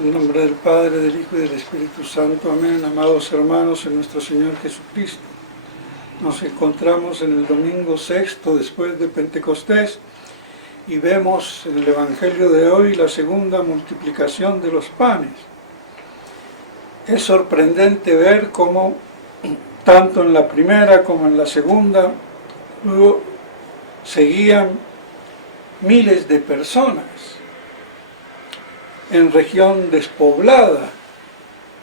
En nombre del Padre, del Hijo y del Espíritu Santo. Amén. Amados hermanos en nuestro Señor Jesucristo. Nos encontramos en el domingo sexto después de Pentecostés y vemos en el Evangelio de hoy la segunda multiplicación de los panes. Es sorprendente ver cómo tanto en la primera como en la segunda luego seguían miles de personas en región despoblada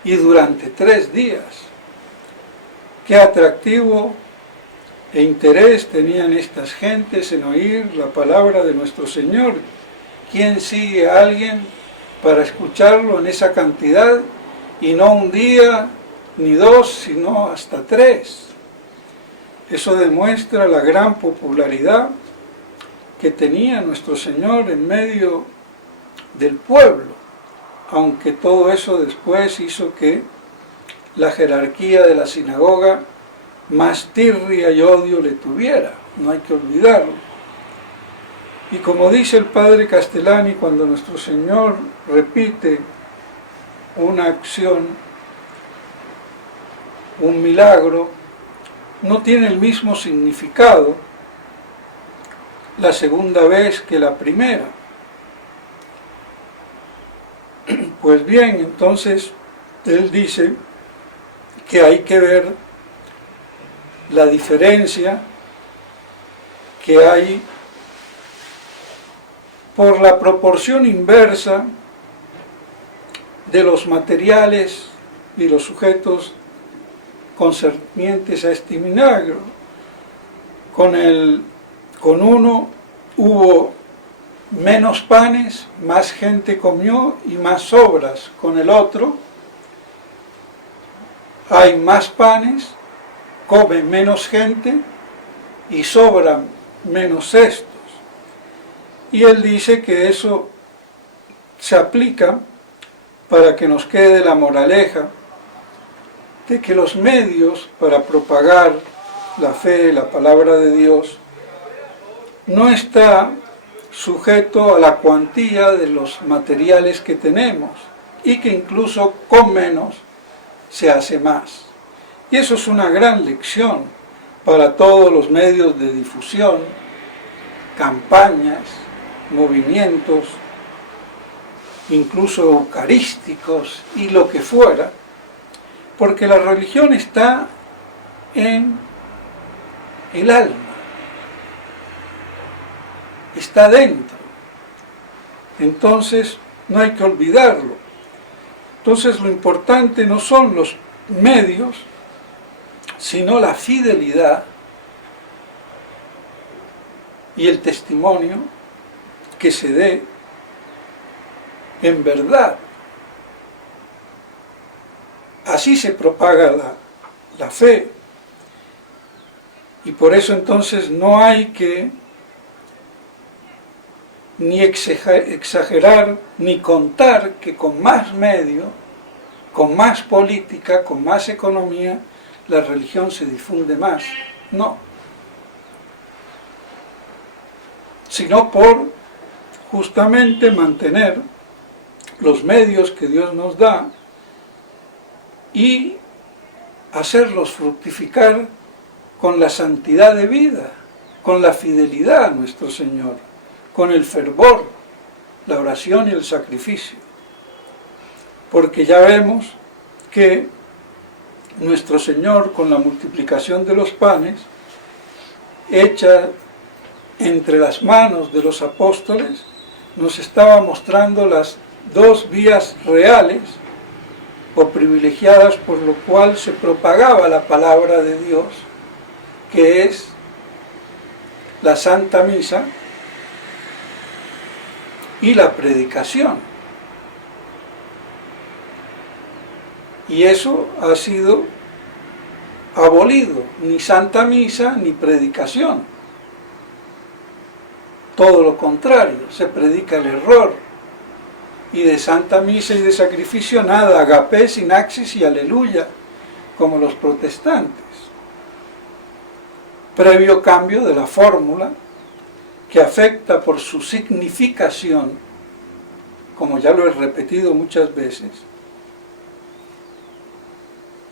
y durante 3 días. Qué atractivo e interés tenían estas gentes en oír la palabra de nuestro Señor. ¿Quién sigue a alguien para escucharlo en esa cantidad? Y no un día ni 2, sino hasta 3. Eso demuestra la gran popularidad que tenía nuestro Señor en medio del pueblo, aunque todo eso después hizo que la jerarquía de la sinagoga más tirria y odio le tuviera, no hay que olvidarlo. Y como dice el padre Castellani, cuando nuestro Señor repite una acción, un milagro, no tiene el mismo significado la segunda vez que la primera. Pues bien, entonces él dice que hay que ver la diferencia que hay por la proporción inversa de los materiales y los sujetos concernientes a este milagro. Con uno hubo menos panes, más gente comió y más sobras. Con el otro hay más panes, come menos gente y sobran menos cestos. Y él dice que eso se aplica para que nos quede la moraleja de que los medios para propagar la fe, la palabra de Dios, no está sujeto a la cuantía de los materiales que tenemos y que incluso con menos se hace más. Y eso es una gran lección para todos los medios de difusión, campañas, movimientos, incluso eucarísticos y lo que fuera, porque la religión está en el alma, está dentro. Entonces no hay que olvidarlo. Entonces lo importante no son los medios, sino la fidelidad y el testimonio que se dé en verdad. Así se propaga la fe. Y por eso entonces no hay que ni exagerar, ni contar que con más medio, con más política, con más economía, la religión se difunde más. No. Sino por justamente mantener los medios que Dios nos da y hacerlos fructificar con la santidad de vida, con la fidelidad a nuestro Señor, con el fervor, la oración y el sacrificio. Porque ya vemos que nuestro Señor, con la multiplicación de los panes, hecha entre las manos de los apóstoles, nos estaba mostrando las 2 vías reales o privilegiadas por lo cual se propagaba la palabra de Dios, que es la Santa Misa y la predicación. Y eso ha sido abolido, ni Santa Misa ni predicación. Todo lo contrario, se predica el error. Y de Santa Misa y de sacrificio nada, agapé, sinaxis y aleluya, como los protestantes. Previo cambio de la fórmula que afecta por su significación como ya lo he repetido muchas veces,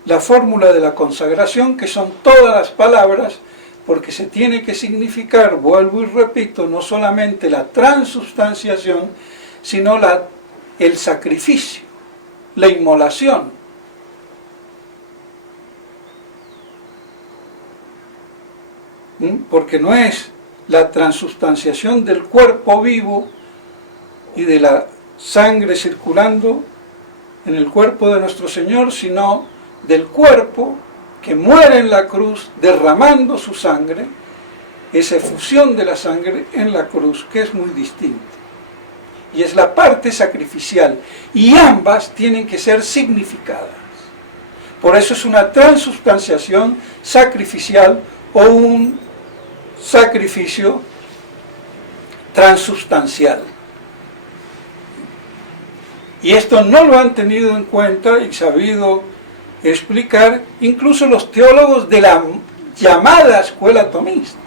la fórmula de la consagración, que son todas las palabras, porque se tiene que significar, vuelvo y repito, no solamente la transubstanciación, sino el sacrificio, la inmolación. Porque no es la transubstanciación del cuerpo vivo y de la sangre circulando en el cuerpo de nuestro Señor, sino del cuerpo que muere en la cruz derramando su sangre, esa efusión de la sangre en la cruz, que es muy distinta. Y es la parte sacrificial, y ambas tienen que ser significadas. Por eso es una transubstanciación sacrificial o un sacrificio transubstancial. Y esto no lo han tenido en cuenta y sabido explicar incluso los teólogos de la llamada escuela tomista.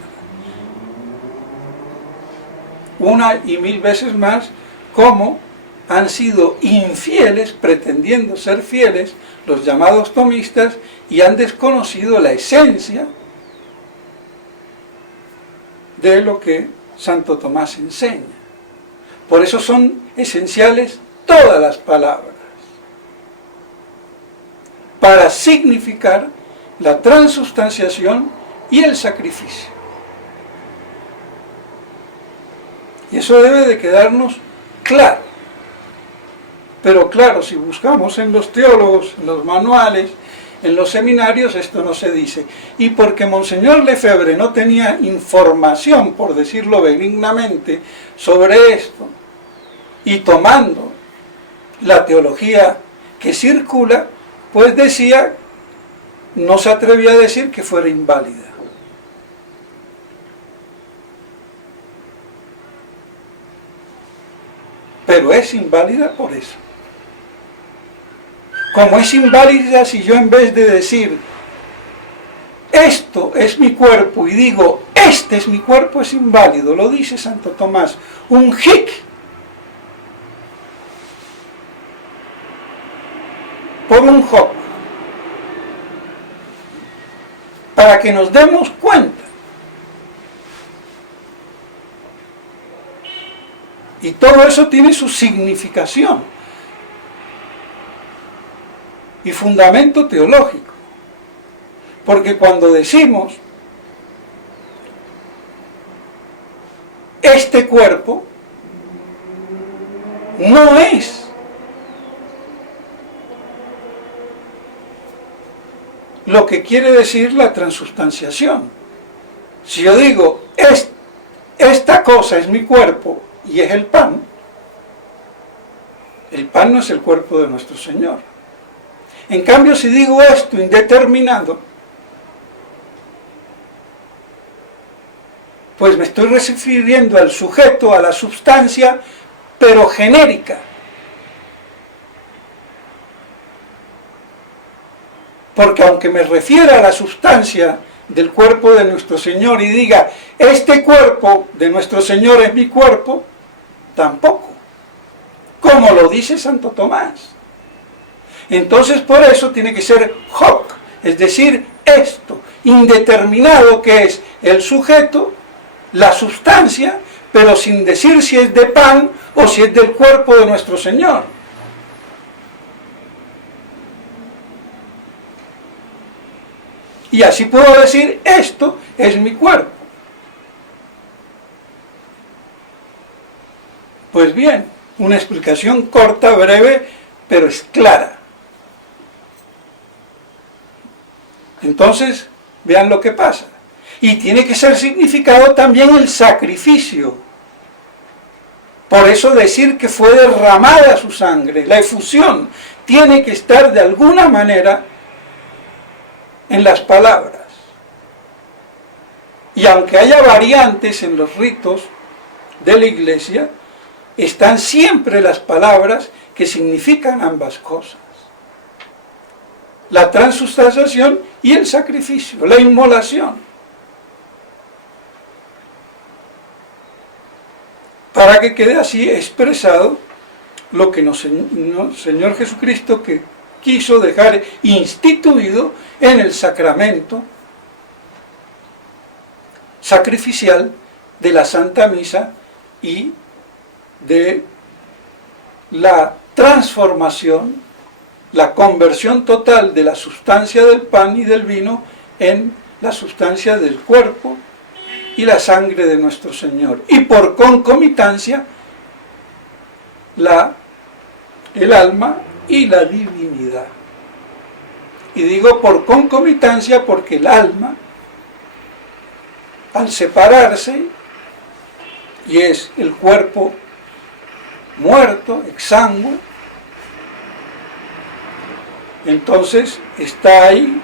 Una y mil veces más, cómo han sido infieles, pretendiendo ser fieles, los llamados tomistas, y han desconocido la esencia de lo que Santo Tomás enseña. Por eso son esenciales todas las palabras, para significar la transubstanciación y el sacrificio. Y eso debe de quedarnos claro. Pero claro, si buscamos en los teólogos, en los manuales, en los seminarios, esto no se dice. Y porque Monseñor Lefebvre no tenía información, por decirlo benignamente, sobre esto, y tomando la teología que circula, pues decía, no se atrevía a decir que fuera inválida. Pero es inválida por eso. Como es inválida si yo, en vez de decir esto es mi cuerpo y digo este es mi cuerpo, es inválido. Lo dice Santo Tomás, un hic por un hoc, para que nos demos cuenta. Y todo eso tiene su significación y fundamento teológico. Porque cuando decimos este cuerpo, no es lo que quiere decir la transubstanciación. Si yo digo esta cosa es mi cuerpo y es el pan no es el cuerpo de nuestro Señor. En cambio, si digo esto indeterminado, pues me estoy refiriendo al sujeto, a la substancia, pero genérica. Porque aunque me refiera a la substancia del cuerpo de nuestro Señor y diga, este cuerpo de nuestro Señor es mi cuerpo, tampoco. Como lo dice Santo Tomás. Entonces por eso tiene que ser hoc, es decir, esto, indeterminado, que es el sujeto, la substancia, pero sin decir si es de pan o si es del cuerpo de nuestro Señor. Y así puedo decir, esto es mi cuerpo. Pues bien, una explicación corta, breve, pero es clara. Entonces, vean lo que pasa. Y tiene que ser significado también el sacrificio. Por eso decir que fue derramada su sangre, la efusión, tiene que estar de alguna manera en las palabras. Y aunque haya variantes en los ritos de la Iglesia, están siempre las palabras que significan ambas cosas. La transubstanciación y el sacrificio, la inmolación. Para que quede así expresado lo que Señor Jesucristo que quiso dejar instituido en el sacramento sacrificial de la Santa Misa y de la transformación, la conversión total de la sustancia del pan y del vino en la sustancia del cuerpo y la sangre de nuestro Señor. Y por concomitancia, el alma y la divinidad. Y digo por concomitancia porque el alma, al separarse, y es el cuerpo muerto, exangüe, entonces está ahí,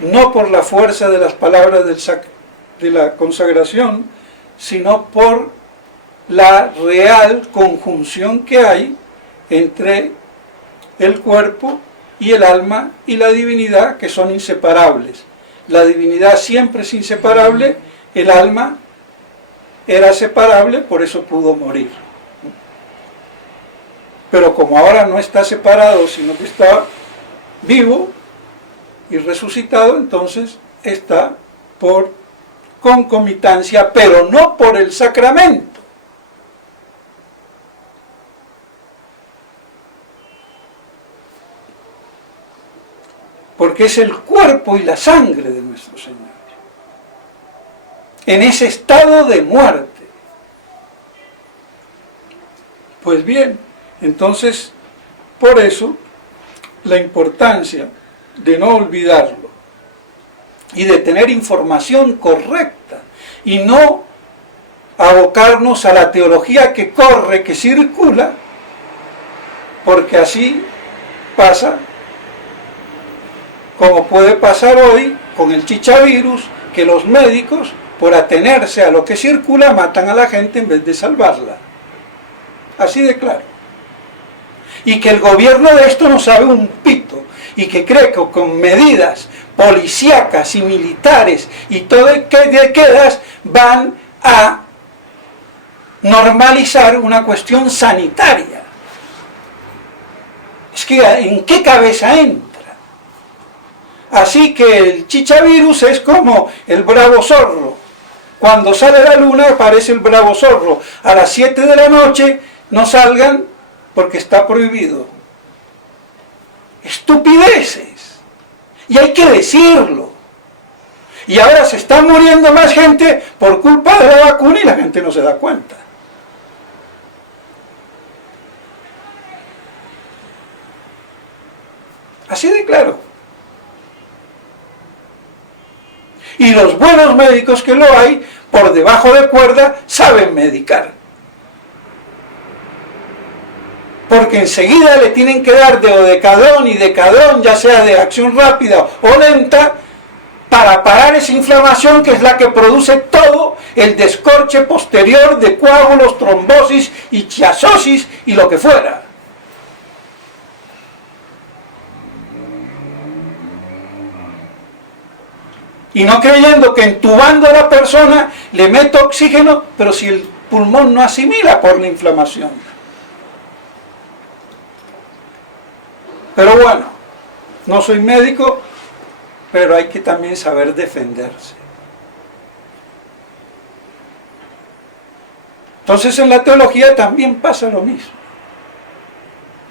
no por la fuerza de las palabras de la consagración, sino por la real conjunción que hay entre el cuerpo y el alma y la divinidad, que son inseparables. La divinidad siempre es inseparable, el alma era separable, por eso pudo morir. Pero como ahora no está separado, sino que está vivo y resucitado, entonces está por concomitancia, pero no por el sacramento. Porque es el cuerpo y la sangre de nuestro Señor, en ese estado de muerte. Pues bien, entonces, por eso, la importancia de no olvidarlo y de tener información correcta y no abocarnos a la teología que corre, que circula, porque así pasa como puede pasar hoy con el chichavirus, que los médicos, por atenerse a lo que circula, matan a la gente en vez de salvarla. Así de claro. Y que el gobierno de esto no sabe un pito, y que cree que con medidas policíacas y militares y todo de quedas van a normalizar una cuestión sanitaria. Es que ¿en qué cabeza entra? Así que el chichavirus es como el bravo zorro. Cuando sale la luna aparece el bravo zorro. A las 7 de la noche no salgan porque está prohibido. Estupideces. Y hay que decirlo. Y ahora se está muriendo más gente por culpa de la vacuna y la gente no se da cuenta. Así de claro. Y los buenos médicos que lo hay, por debajo de cuerda, saben medicar. Porque enseguida le tienen que dar deodecadrón y decadrón, ya sea de acción rápida o lenta, para parar esa inflamación que es la que produce todo el descorche posterior de coágulos, trombosis y chiasosis y lo que fuera. Y no creyendo que entubando a la persona le meto oxígeno, pero si el pulmón no asimila por la inflamación. Pero bueno, no soy médico, pero hay que también saber defenderse. Entonces en la teología también pasa lo mismo.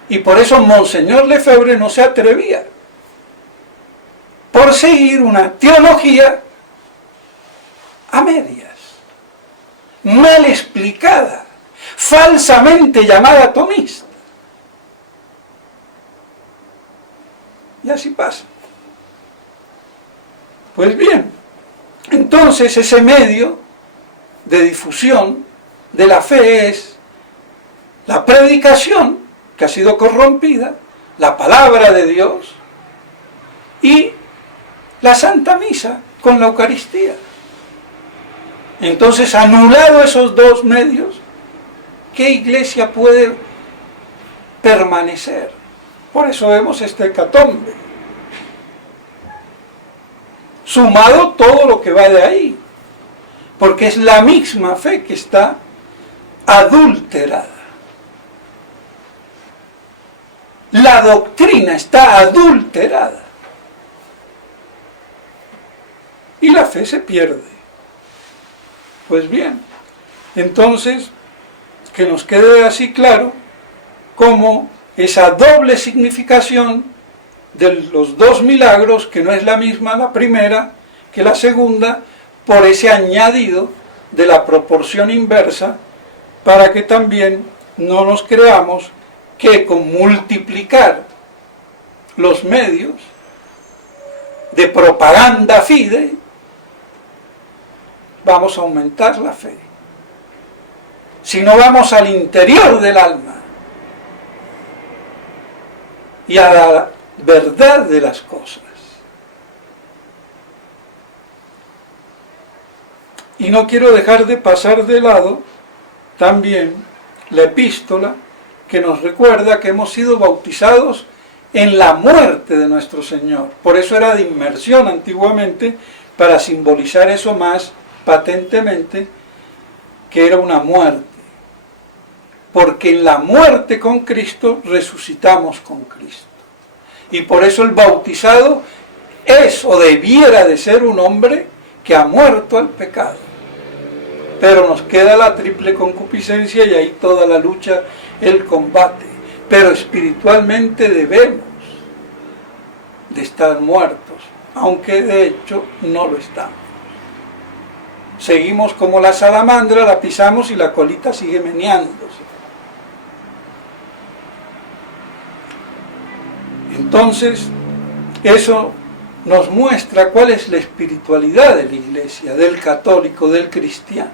Y por eso Monseñor Lefebvre no se atrevía, por seguir una teología a medias, mal explicada, falsamente llamada tomista. Y así pasa. Pues bien, entonces ese medio de difusión de la fe es la predicación, que ha sido corrompida, la palabra de Dios y la Santa Misa con la Eucaristía. Entonces, anulado esos dos medios, ¿qué iglesia puede permanecer? Por eso vemos este hecatombe. Sumado todo lo que va de ahí, porque es la misma fe que está adulterada. la doctrina está adulterada y la fe se pierde. Pues bien, entonces, que nos quede así claro cómo esa doble significación de los dos milagros, que no es la misma la primera que la segunda, por ese añadido de la proporción inversa, para que también no nos creamos que con multiplicar los medios de propaganda fide vamos a aumentar la fe. Si no vamos al interior del alma y a la verdad de las cosas. Y no quiero dejar de pasar de lado también la epístola que nos recuerda que hemos sido bautizados en la muerte de nuestro Señor. Por eso era de inmersión antiguamente, para simbolizar eso más patentemente, que era una muerte. Porque en la muerte con Cristo resucitamos con Cristo. Y por eso el bautizado es o debiera de ser un hombre que ha muerto al pecado. Pero nos queda la triple concupiscencia y ahí toda la lucha, el combate. Pero espiritualmente debemos de estar muertos, aunque de hecho no lo estamos. Seguimos como la salamandra, la pisamos y la colita sigue meneándose. Entonces, eso nos muestra cuál es la espiritualidad de la Iglesia, del católico, del cristiano.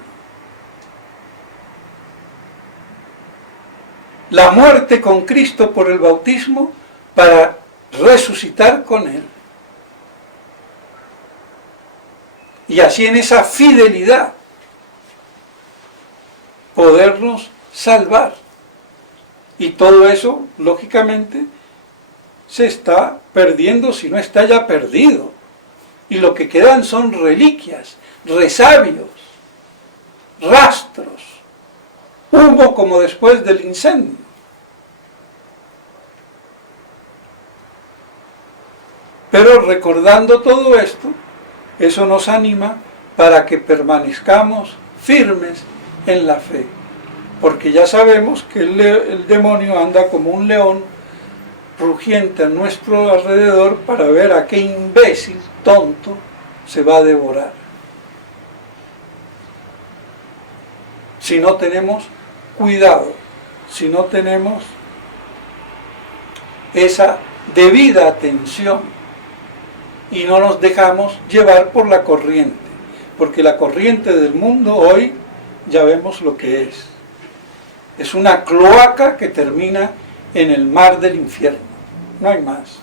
La muerte con Cristo por el bautismo para resucitar con Él. Y así en esa fidelidad podernos salvar. Y todo eso, lógicamente, se está perdiendo, si no está ya perdido. Y lo que quedan son reliquias, resabios, rastros, humo como después del incendio. Pero recordando todo esto, eso nos anima para que permanezcamos firmes en la fe. Porque ya sabemos que el demonio anda como un león rugiente a nuestro alrededor para ver a qué imbécil, tonto, se va a devorar. Si no tenemos cuidado, si no tenemos esa debida atención y no nos dejamos llevar por la corriente, porque la corriente del mundo hoy ya vemos lo que es. Es una cloaca que termina en el mar del infierno, no hay más.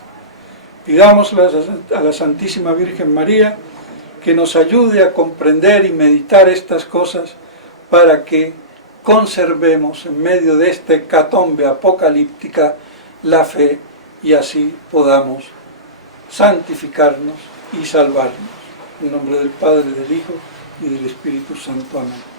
Pidamos a la Santísima Virgen María que nos ayude a comprender y meditar estas cosas para que conservemos en medio de esta hecatombe apocalíptica la fe y así podamos santificarnos y salvarnos. En nombre del Padre, del Hijo y del Espíritu Santo. Amén.